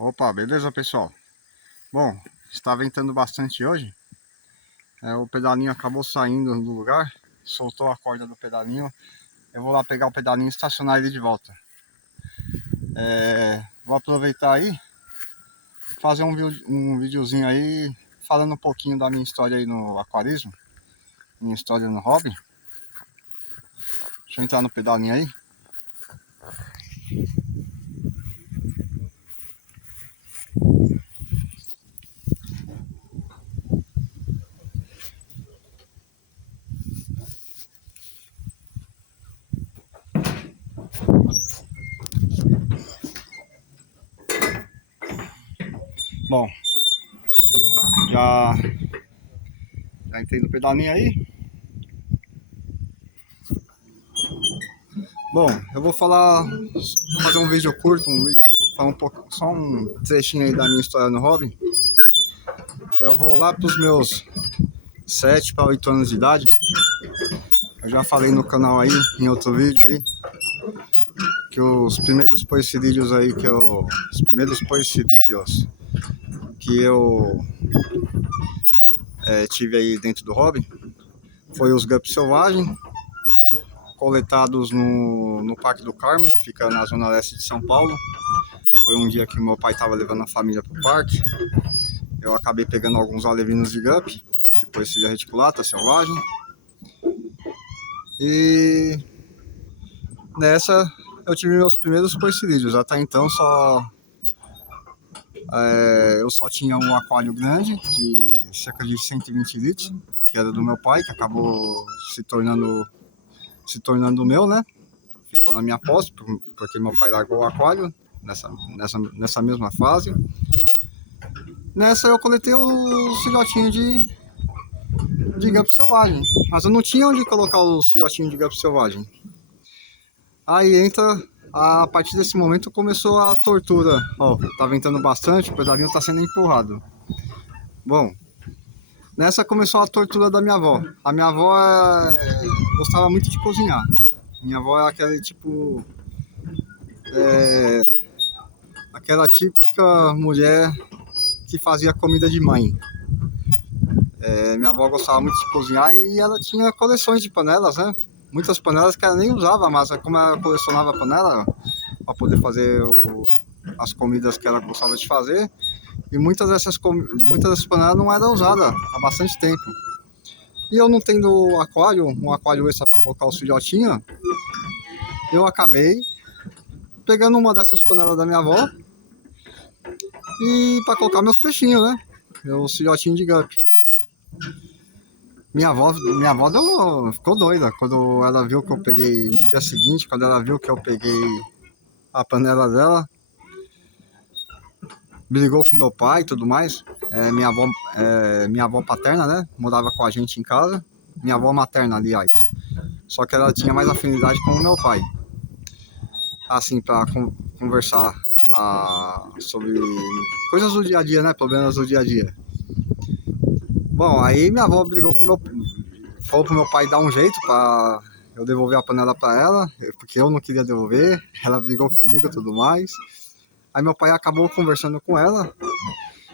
Opa, beleza, pessoal? Bom, está ventando bastante hoje. O pedalinho acabou saindo do lugar, soltou a corda do pedalinho. Eu vou lá pegar o pedalinho e estacionar ele de volta. Vou aproveitar aí, fazer um videozinho aí, falando um pouquinho da minha história aí no aquarismo, minha história no hobby. Deixa eu entrar no pedalinho aí. Bom, já entrei no pedalinho aí. Bom, eu vou fazer um vídeo curto, falar um pouco, só um trechinho aí da minha história no hobby. Eu vou lá para os meus 7 para 8 anos de idade. Eu já falei no canal aí, em outro vídeo aí, que os primeiros poecilídeos aí os primeiros poecilídeos que eu tive aí dentro do hobby foi os guppy selvagem, coletados no Parque do Carmo, que fica na zona leste de São Paulo. Foi um dia que meu pai estava levando a família para o parque. Eu acabei pegando alguns alevinos de guppy, de poecilia reticulata selvagem. E nessa eu tive meus primeiros poecilídeos. Até então eu só tinha um aquário grande, de cerca de 120 litros, que era do meu pai, que acabou se tornando o meu, né? Ficou na minha posse, porque meu pai largou o aquário nessa mesma fase. Nessa eu coletei os filhotinhos de guppy selvagem, mas eu não tinha onde colocar os filhotinhos de guppy selvagem. Aí a partir desse momento começou a tortura. Ó, tá ventando bastante, o pedalinho tá sendo empurrado. Bom, nessa começou a tortura da minha avó. A minha avó gostava muito de cozinhar. Minha avó é aquele tipo... aquela típica mulher que fazia comida de mãe. Minha avó gostava muito de cozinhar e ela tinha coleções de panelas, né? Muitas panelas que ela nem usava, mas como ela colecionava panela para poder fazer as comidas que ela gostava de fazer, e muitas dessas panelas não eram usadas há bastante tempo. E eu não tendo um aquário extra para colocar os filhotinhos, eu acabei pegando uma dessas panelas da minha avó e para colocar meus peixinhos, né? Meus filhotinhos de guppy. Minha avó ficou doida quando ela viu que eu peguei no dia seguinte, quando ela viu que eu peguei a panela dela, brigou com meu pai e tudo mais. Minha avó paterna, né? Morava com a gente em casa. Minha avó materna, aliás. Só que ela tinha mais afinidade com o meu pai. Assim, para conversar sobre coisas do dia a dia, né? Problemas do dia a dia. Bom, aí minha avó brigou com falou pro meu pai dar um jeito para eu devolver a panela para ela, porque eu não queria devolver. Ela brigou comigo e tudo mais. Aí meu pai acabou conversando com ela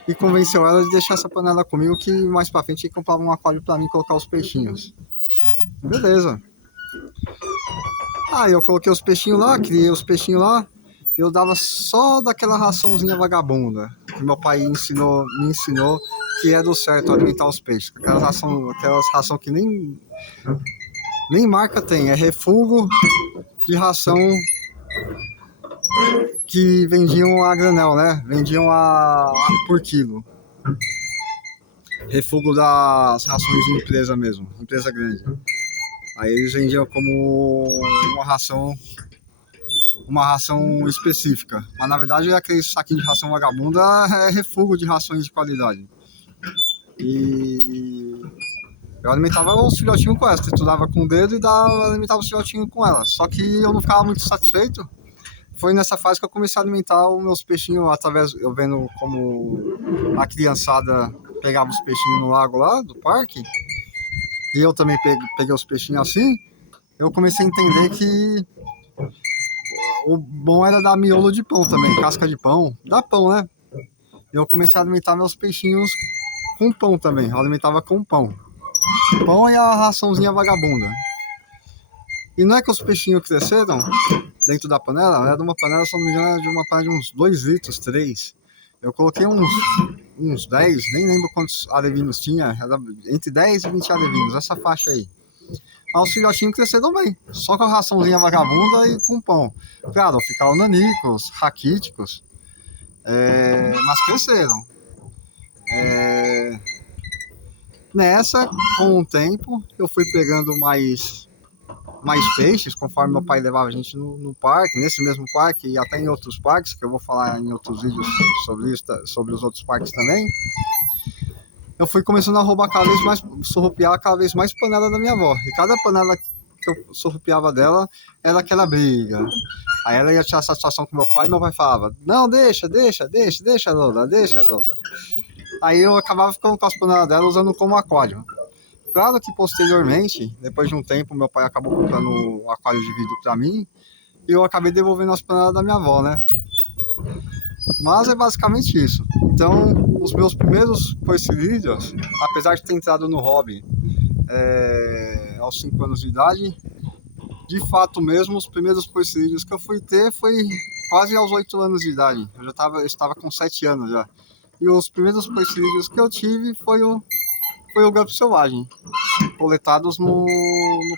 e convenceu ela de deixar essa panela comigo, que mais pra frente ia comprar um aquário pra mim colocar os peixinhos. Beleza. Aí eu coloquei os peixinhos lá, criei os peixinhos lá, e eu dava só daquela raçãozinha vagabunda que meu pai me ensinou que é do certo alimentar os peixes. Aquelas ração que nem marca tem, é refúgio de ração que vendiam a granel, né? Vendiam por quilo. Refúgio das rações de empresa mesmo, empresa grande. Aí eles vendiam como uma ração específica. Mas na verdade aquele saquinho de ração vagabunda é refúgio de rações de qualidade. E eu alimentava os filhotinhos com ela, triturava com o dedo e alimentava os filhotinhos com ela. Só que eu não ficava muito satisfeito. Foi nessa fase que eu comecei a alimentar os meus peixinhos eu vendo como a criançada pegava os peixinhos no lago lá do parque. E eu também peguei os peixinhos assim. Eu comecei a entender que o bom era dar miolo de pão também, casca de pão. Dá pão, né? eu comecei a alimentar meus peixinhos com pão também. Eu alimentava com pão. Pão e a raçãozinha vagabunda. E não é que os peixinhos cresceram dentro da panela, era uma panela, se não me engano, de uma panela de uns 2 litros, 3. Eu coloquei uns 10, nem lembro quantos alevinos tinha, era entre 10 e 20 alevinos, essa faixa aí. Mas os filhotinhos cresceram bem, só com a raçãozinha vagabunda e com pão. Claro, ficaram nanicos, raquíticos, mas cresceram. Nessa, com o tempo, eu fui pegando mais peixes, conforme meu pai levava a gente no parque, nesse mesmo parque e até em outros parques, que eu vou falar em outros vídeos sobre isso, sobre os outros parques também. Eu fui começando a roubar cada vez mais, surrupiar cada vez mais panela da minha avó. E cada panela que eu surrupiava dela era aquela briga. Aí ela ia tirar satisfação com meu pai e meu pai falava: não, deixa, Lola, deixa, Lola. Aí eu acabava ficando com as panelas dela usando como aquário. Claro que posteriormente, depois de um tempo, meu pai acabou comprando um aquário de vidro para mim e eu acabei devolvendo as panelas da minha avó, né? Mas é basicamente isso. Então, os meus primeiros porcilídeos, apesar de ter entrado no hobby aos 5 anos de idade, de fato mesmo, os primeiros porcilídeos que eu fui ter foi quase aos 8 anos de idade. Eu estava com 7 anos já. E os primeiros porcilídeos que eu tive foi o grampo selvagem, coletados no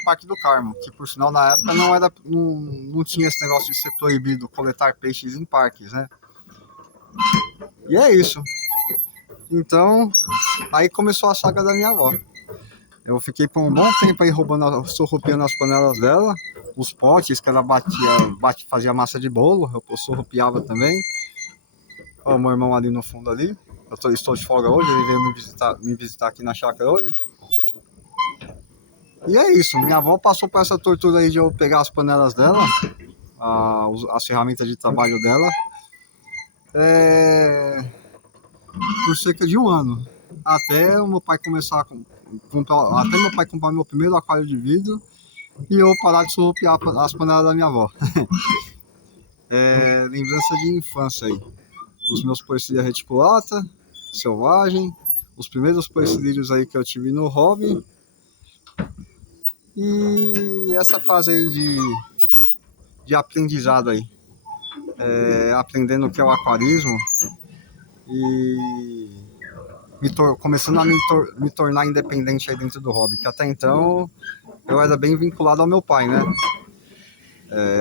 Parque do Carmo, que por sinal na época não tinha esse negócio de ser proibido coletar peixes em parques, né? E é isso. Então, aí começou a saga da minha avó. Eu fiquei por um bom tempo aí surrupiando as panelas dela, os potes que ela fazia massa de bolo, eu surrupiava também. Ó, meu irmão ali no fundo ali. Estou de folga hoje, ele veio me visitar aqui na chácara hoje. E é isso, minha avó passou por essa tortura aí de eu pegar as panelas dela, as ferramentas de trabalho dela, por cerca de um ano. Até o meu pai começar até meu pai comprar meu primeiro aquário de vidro e eu parar de surrupiar as panelas da minha avó. Lembrança de infância aí. Os meus porcilhos reticulata, selvagem, os primeiros porcilhos aí que eu tive no hobby. E essa fase aí de aprendizado aí, aprendendo o que é o aquarismo e começando a me tornar independente aí dentro do hobby, que até então eu era bem vinculado ao meu pai, né?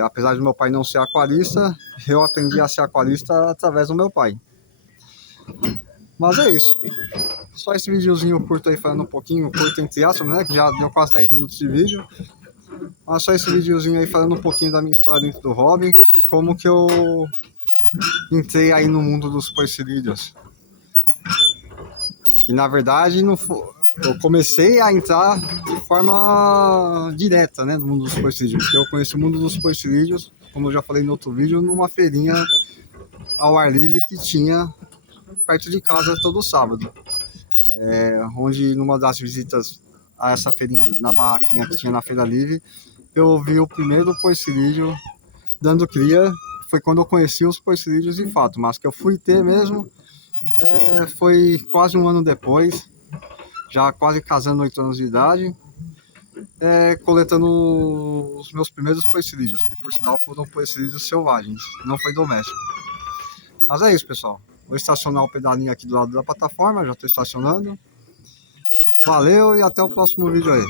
Apesar de meu pai não ser aquarista, eu aprendi a ser aquarista através do meu pai. Mas é isso. Só esse videozinho curto aí, falando um pouquinho, curto entre aspas, né? Que já deu quase 10 minutos de vídeo. Mas só esse videozinho aí falando um pouquinho da minha história dentro do hobby e como que eu entrei aí no mundo dos porcilídeos. E na verdade eu comecei a entrar de forma direta, né, no mundo dos porcilídeos. Porque eu conheci o mundo dos porcilídeos, como eu já falei no outro vídeo, numa feirinha ao ar livre que tinha perto de casa todo sábado. Onde numa das visitas a essa feirinha, na barraquinha que tinha na Feira Livre, eu vi o primeiro porcilídeo dando cria. Foi quando eu conheci os porcilídeos de fato, mas que eu fui ter mesmo foi quase um ano depois, já quase casando 8 anos de idade, coletando os meus primeiros porcilídeos, que por sinal foram porcilídeos selvagens, não foi doméstico. Mas é isso, pessoal. Vou estacionar o pedalinho aqui do lado da plataforma, já estou estacionando. Valeu e até o próximo vídeo aí.